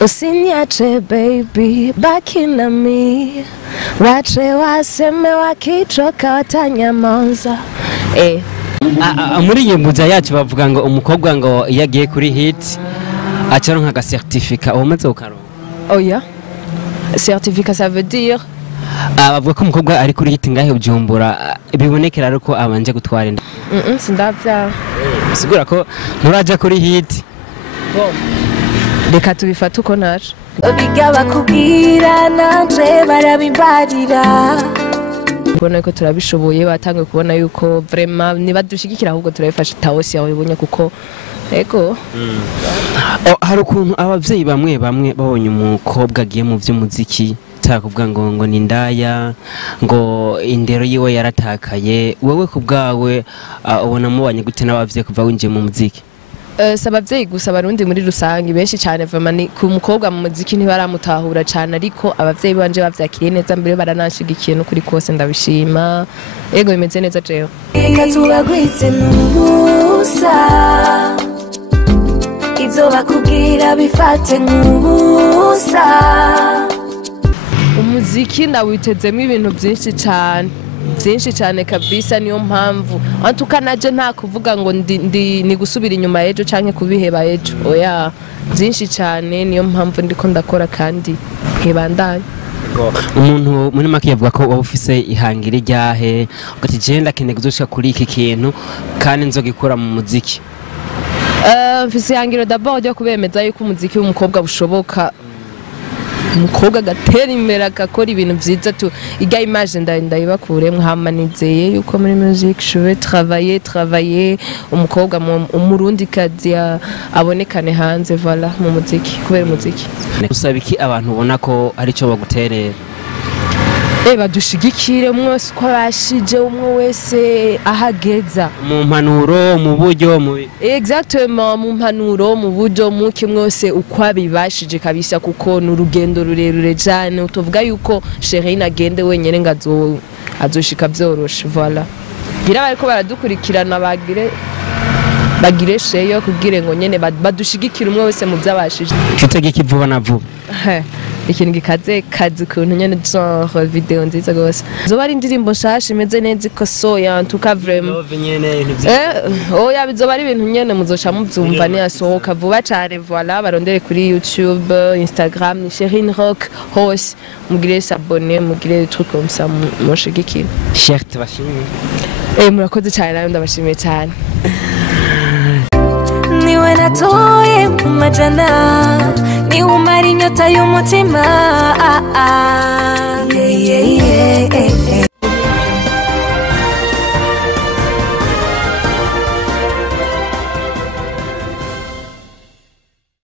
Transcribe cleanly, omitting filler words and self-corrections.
Usiniache baby, baki na mi. Wache waseme wakichoka watanyamaza. Muri iyi mbuza yacu bavuga ngo umukobwa ngo iyo agiye kuri hit acaronka aga certificat umaze ukaronka. Oya. Certificat ça veut dire bavuga ko umukobwa ari kuri hit ngahe Bujumbura bibonekera ariko abanje gutwara inda. Sindavya. Sigura ko nturaja kuri hit. Reka tubifata uko naje. Bigaba kubwira nanje barabimbarira. Ubona ko turabishoboye batangiye kubona yuko vraiment niba dushigikira ahubwo turabifasha tawose yawe ibonye kuko ego. Hari ukuntu abavyeyi bamwe babonye umukobwa agiye mu vy'umuziki kuvuga ngo ni ndaya ngo indero yiwe yaratakaye wewe kubgawe ubona mubanye gute n'abavyeyi kuva winjiye mu muziki? Sabavyeyi gusa barundi muri rusangi benshi cyane vraiment ku mukobwa mu muziki ntibaramutahura cyane ariko abavyeyi banje bavyakiriye neza mbere baranashigikiye no kuri kose ndabishima ego bimeze neza jewe ikatubagwitse n'ubusa ivyo bakubwira bifate nk'ubusa umuziki ndawitezemo ibintu byinshi cyane kabisa niyo mpamvu antukanaje nta kuvuga ngo ni gusubira inyuma ejo canke kubiheba ejo oya byinshi cyane niyo mpamvu ndiko ndakora kandi nkibandanye. Umuntu muri make yavuga ko ufise ihangire ryahe ugati je ndakeneye kuzoshika kuri iki kintu kandi nzogikora mu muziki? Mfise ihangiro d'abord yo kubemeza yuko umuziki w'umukobwa bushoboka umukobwa gatera imbere akakora ibintu vyiza tu iga image ndayibakuremwe hamanizeye yuko muri music je vais travailler umukobwa umurundi kazi abonekane hanze voilà mu muziki kubera umuziki. Usaba iki abantu ubona ko ari cyo baguterera? Badushigikire mwese ko bashije umwe wese ahageza mu mpanuro mu buryo mu exactement mu mpanuro mu buryo muke mwese uko abibashije kabisa kuko n'urugendo rurerure cyane utovuga yuko Chérine agende wenyene ngazo azoshika byoroshe voilà gira bariko baradukurikirana bagire sheyo kugire ngo nyene badushigikira umwe wese mu byabashije kitegeka vuba na vuba ikintu gikaze kazi kuntu nyene genre video nziza gose zoba ari indirimbo nshasha imeze neza ikosoya ntuka vraiment oya bizoba ari ibintu nyene muzoca muvyumva ni asohoka vuba cyane voilà barondere kuri YouTube Instagram ni Chérine Rock hose mugire s'abonner mugire des trucs comme ça mushigikira cher tubashimiye murakoze cyane nayo ndabashimiye cyane niwe natoye mu majana ni umara inyota y'umutima